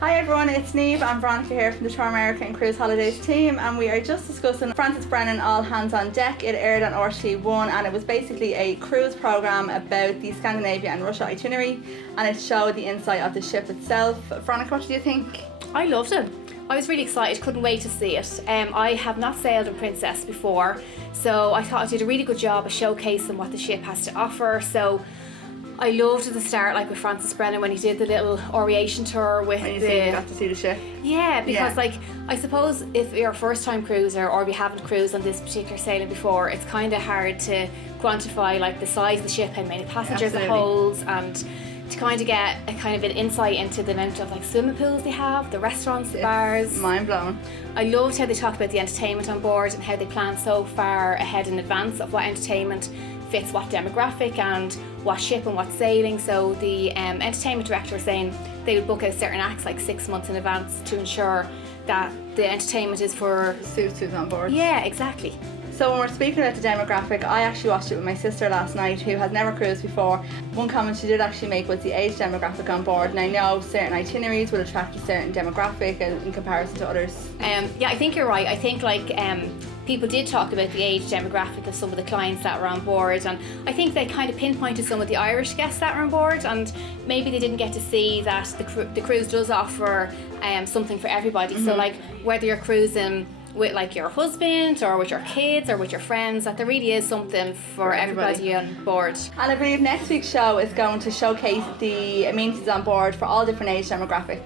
Hi everyone, it's Niamh and Veronica here from the TourAmerica and Cruise Holidays team, and we are just discussing Francis Brennan All Hands on Deck. It aired on RTE One and it was basically a cruise programme about the Scandinavia and Russia itinerary, and it showed the inside of the ship itself. Veronica, what do you think? I loved it. I was really excited, couldn't wait to see it. I have not sailed in Princess before, so I thought I did a really good job of showcasing what the ship has to offer. So I loved at the start, like with Francis Brennan, when he did the little Oriation tour with When you got to see the ship. Yeah, because like I suppose if you're a first time cruiser or if you haven't cruised on this particular sailing before, it's kind of hard to quantify like the size of the ship, how many passengers it holds, and to kind of get a kind of an insight into the amount of like swimming pools they have, the restaurants, the bars. Mind blown. I loved how they talked about the entertainment on board and how they plan so far ahead in advance of what entertainment fits what demographic and what ship and what sailing. So the entertainment director was saying they would book out certain acts like 6 months in advance to ensure that the entertainment is for Suits who's on board. Yeah, exactly. So when we're speaking about the demographic, I actually watched it with my sister last night, who has never cruised before. One comment she did actually make was the age demographic on board, and I know certain itineraries will attract a certain demographic in comparison to others. Yeah, I think you're right. I think like people did talk about the age demographic of some of the clients that were on board, and I think they kind of pinpointed some of the Irish guests that were on board, and maybe they didn't get to see that the cruise does offer something for everybody. So like whether you're cruising with like your husband or with your kids or with your friends, that there really is something for everybody on board. And I believe next week's show is going to showcase the amenities on board for all different age demographics.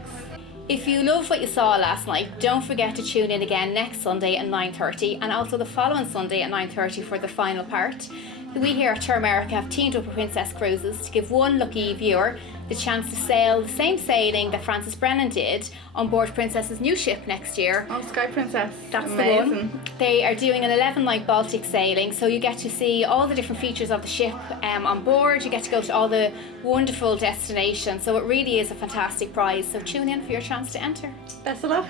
If you loved what you saw last night, don't forget to tune in again next Sunday at 9:30 and also the following Sunday at 9:30 for the final part. We here at TourAmerica have teamed up with Princess Cruises to give one lucky viewer the chance to sail the same sailing that Francis Brennan did on board Princess's new ship next year. Oh, Sky Princess. That's amazing. The one. They are doing an 11-night Baltic sailing, so you get to see all the different features of the ship on board. You get to go to all the wonderful destinations, so it really is a fantastic prize. So tune in for your chance to enter. Best of luck.